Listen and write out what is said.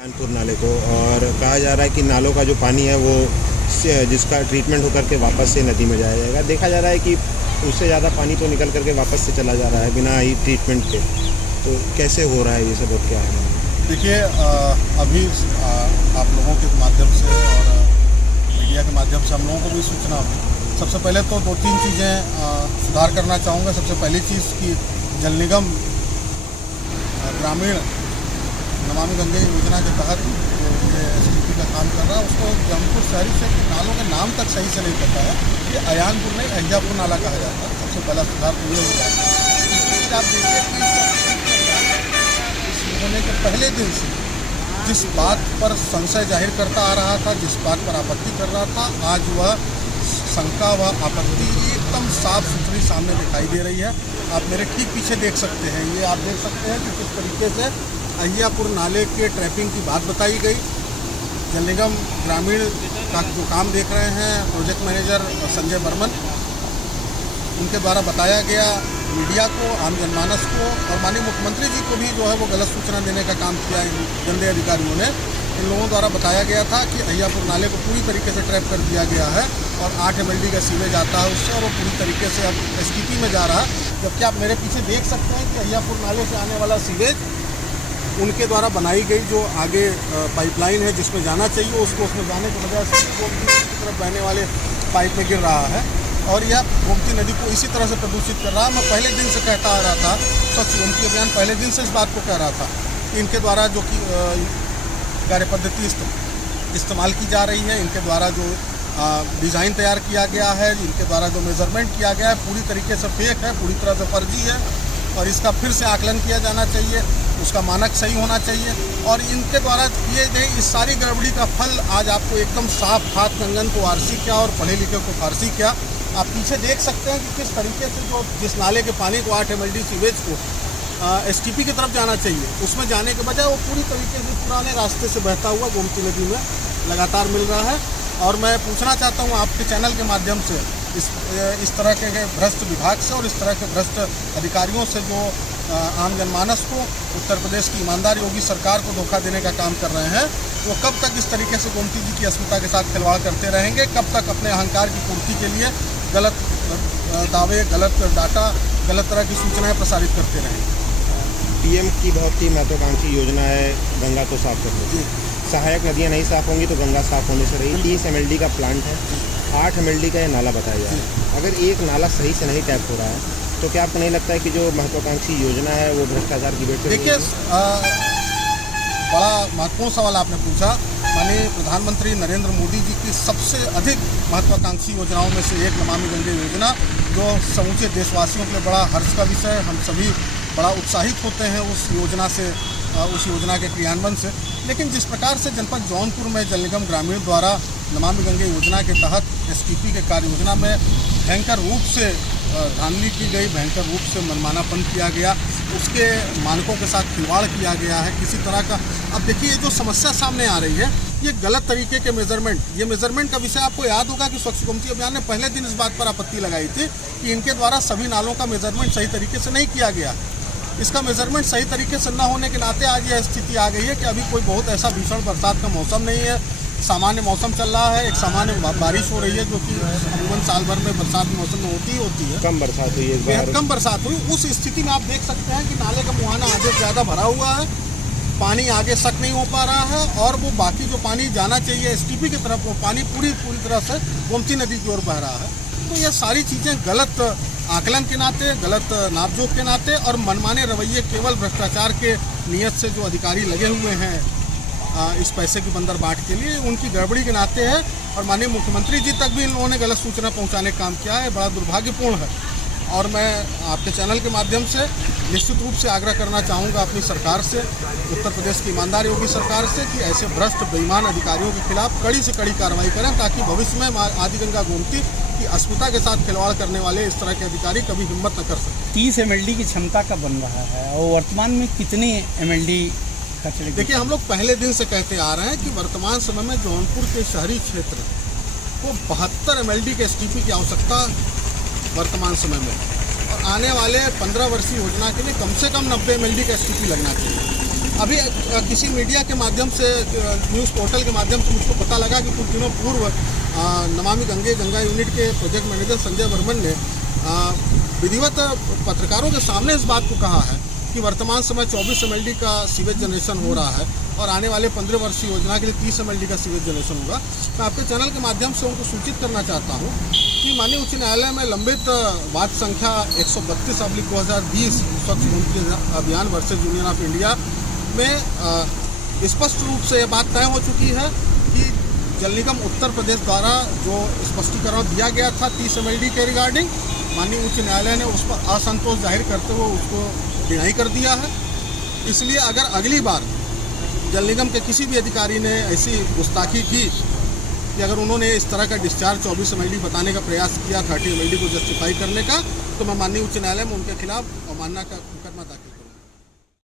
कानपुर नाले को, और कहा जा रहा है कि नालों का जो पानी है वो जिसका ट्रीटमेंट होकर के वापस से नदी में जाया जाएगा। देखा जा रहा है कि उससे ज़्यादा पानी तो निकल करके वापस से चला जा रहा है बिना ही ट्रीटमेंट के। तो कैसे हो रहा है ये सब और क्या है? देखिए, अभी आप लोगों के माध्यम से और मीडिया के माध्यम से हम लोगों को भी सूचना हुई। सबसे पहले तो 2-3 चीज़ें सुधार करना चाहूँगा। सबसे पहली चीज़ कि जल निगम ग्रामीण नमामि गंगे योजना के तहत जो ये STP का काम कर रहा है, उसको जौनपुर शहरी क्षेत्र के नालों के नाम तक सही से नहीं पता है। ये अयानपुर नहीं, अहियापुर नाला कहा जाता है। सबसे पहला सुधार तो ये हो जाता है। आप देखिए कि होने के पहले दिन से जिस बात पर संशय जाहिर करता आ रहा था, जिस बात पर आपत्ति कर रहा था, आज वह शंका व आपत्ति एकदम साफ सुथरी सामने दिखाई दे रही है। आप मेरे ठीक पीछे देख सकते हैं, ये आप देख सकते हैं कि किस तरीके से अहियापुर नाले के ट्रैपिंग की बात बताई गई। जल निगम ग्रामीण का जो काम देख रहे हैं प्रोजेक्ट मैनेजर संजय बर्मन, उनके द्वारा बताया गया मीडिया को, आम जनमानस को, और माननीय मुख्यमंत्री जी को भी जो है वो गलत सूचना देने का काम किया इन गंदे अधिकारियों ने। इन लोगों द्वारा बताया गया था कि अहियापुर नाले को पूरी तरीके से ट्रैप कर दिया गया है और 8 MLD का सीवेज आता है उससे, और वो पूरी तरीके से अब STP में जा रहा है। जबकि आप मेरे पीछे देख सकते हैं कि अहियापुर नाले से आने वाला सीवेज उनके द्वारा बनाई गई जो आगे पाइपलाइन है जिसमें जाना चाहिए, उसको उसमें जाने की वजह से गोमती नदी की तरफ बहने वाले पाइप में गिर रहा है और यह गोमती नदी को इसी तरह से प्रदूषित कर रहा है। मैं पहले दिन से कहता आ रहा था, स्वच्छ गोमती अभियान पहले दिन से इस बात को कह रहा था कि इनके द्वारा जो कि कार्य पद्धति इस्तेमाल की जा रही है, इनके द्वारा जो डिज़ाइन तैयार किया गया है, इनके द्वारा जो मेज़रमेंट किया गया है, पूरी तरीके से फेक है, पूरी तरह से फर्जी है और इसका फिर से आकलन किया जाना चाहिए, उसका मानक सही होना चाहिए। और इनके द्वारा किए गए इस सारी गड़बड़ी का फल आज आपको एकदम साफ हाथ कंगन को आरसी क्या और पढ़े लिखे को फारसी क्या। आप पीछे देख सकते हैं कि किस तरीके से जो जिस नाले के पानी को 8 MLD सीवेज को STP की तरफ जाना चाहिए, उसमें जाने के बजाय वो पूरी तरीके से पुराने रास्ते से बहता हुआ गोमती नदी में लगातार मिल रहा है। और मैं पूछना चाहता हूँ आपके चैनल के माध्यम से इस तरह के भ्रष्ट विभाग से और इस तरह के भ्रष्ट अधिकारियों से जो आम जनमानस को, उत्तर प्रदेश की ईमानदार योगी सरकार को धोखा देने का काम कर रहे हैं, वो कब तक इस तरीके से गोमती जी की अस्मिता के साथ खिलवाड़ करते रहेंगे? कब तक अपने अहंकार की पूर्ति के लिए गलत दावे, गलत डाटा, गलत तरह की सूचनाएं प्रसारित करते रहेंगे? PM की बहुत ही महत्वाकांक्षी योजना है गंगा को साफ करने की। सहायक नदियाँ नहीं साफ होंगी तो गंगा साफ होने से रही। 30 MLD का प्लांट है, 8 MLD का ये नाला बताया जा रहा है। अगर एक नाला सही से नहीं टैप हो रहा है तो क्या आपको नहीं लगता है कि जो महत्वाकांक्षी योजना है वो भ्रष्टाचार की बेट? देखिए, बड़ा महत्वपूर्ण सवाल आपने पूछा। माननीय प्रधानमंत्री नरेंद्र मोदी जी की सबसे अधिक महत्वाकांक्षी योजनाओं में से एक नमामि गंगे योजना, जो समूचे देशवासियों के लिए बड़ा हर्ष का विषय है। हम सभी बड़ा उत्साहित होते हैं उस योजना से, उस योजना के क्रियान्वयन से। लेकिन जिस प्रकार से जनपद जौनपुर में जल निगम ग्रामीण द्वारा नमामि गंगे योजना के तहत STP के कार्य योजना में भयंकर रूप से धांधली की गई, भयंकर रूप से मनमानापन किया गया, उसके मानकों के साथ खिलवाड़ किया गया है किसी तरह का। अब देखिए, जो समस्या सामने आ रही है, ये गलत तरीके के मेजरमेंट, ये मेजरमेंट का विषय आपको याद होगा कि स्वच्छ गोमती अभियान ने पहले दिन इस बात पर आपत्ति लगाई थी कि इनके द्वारा सभी नालों का मेजरमेंट सही तरीके से नहीं किया गया। इसका मेजरमेंट सही तरीके से न होने के नाते आज यह स्थिति आ गई है कि अभी कोई बहुत ऐसा भीषण बरसात का मौसम नहीं है, सामान्य मौसम चल रहा है, एक सामान्य बारिश हो रही है जो कि अमूमन साल भर में बरसात मौसम में होती है। कम बरसात हुई है, बेहद कम बरसात हुई। उस स्थिति में आप देख सकते हैं कि नाले का मुहाना आधे से ज़्यादा भरा हुआ है, पानी आगे सक नहीं हो पा रहा है और वो बाकी जो पानी जाना चाहिए STP की तरफ, वो पानी पूरी तरह से गोमती नदी की ओर बह रहा है। तो ये सारी चीज़ें गलत आकलन के नाते, गलत नापजोक के नाते और मनमाने रवैये, केवल भ्रष्टाचार के नियत से जो अधिकारी लगे हुए हैं इस पैसे की बंदर बाट के लिए, उनकी गड़बड़ी के नाते है। और माननीय मुख्यमंत्री जी तक भी इन लोगों ने गलत सूचना पहुंचाने का काम किया है, बड़ा दुर्भाग्यपूर्ण है। और मैं आपके चैनल के माध्यम से निश्चित रूप से आग्रह करना चाहूँगा अपनी सरकार से, उत्तर प्रदेश की ईमानदार योगी सरकार से, कि ऐसे भ्रष्ट बेईमान अधिकारियों के खिलाफ कड़ी से कड़ी कार्रवाई करें ताकि भविष्य में आदि गंगा गोमती की अस्मिता के साथ खिलवाड़ करने वाले इस तरह के अधिकारी कभी हिम्मत न कर सकें। 30 MLD की क्षमता का बन रहा है और वर्तमान में कितने MLD का चलेगा? देखिए, हम लोग पहले दिन से कहते आ रहे हैं कि वर्तमान समय में जौनपुर के शहरी क्षेत्र को 72 MLD के STP की आवश्यकता वर्तमान समय में, और आने वाले 15 वर्षीय योजना के लिए कम से कम 90 MLD का STP लगना चाहिए। अभी किसी मीडिया के माध्यम से, न्यूज़ पोर्टल के माध्यम से मुझको पता लगा कि कुछ दिनों पूर्व नमामि गंगा यूनिट के प्रोजेक्ट मैनेजर संजय वर्मन ने विधिवत पत्रकारों के सामने इस बात को कहा है कि वर्तमान समय 24 MLD का सीवेज जनरेशन हो रहा है और आने वाले 15 वर्षीय योजना के लिए 30 MLD का सीवेज जनरेशन होगा। मैं आपके चैनल के माध्यम से उनको सूचित करना चाहता हूँ कि माननीय उच्च न्यायालय में लंबित वाद संख्या 132/2020 स्वच्छ मुक्ति अभियान वर्सेज यूनियन ऑफ इंडिया में स्पष्ट रूप से यह बात तय हो चुकी है कि जल निगम उत्तर प्रदेश द्वारा जो स्पष्टीकरण दिया गया था 30 MLD के रिगार्डिंग, माननीय उच्च न्यायालय ने उस पर असंतोष जाहिर करते हुए उसको डिनाई कर दिया है। इसलिए अगर अगली बार जल निगम के किसी भी अधिकारी ने ऐसी गुस्ताखी की कि अगर उन्होंने इस तरह का डिस्चार्ज 24 MLD बताने का प्रयास किया 30 MLD को जस्टिफाई करने का, तो मैं माननीय उच्च न्यायालय में उनके खिलाफ अवमानना का मुकदमा दाखिल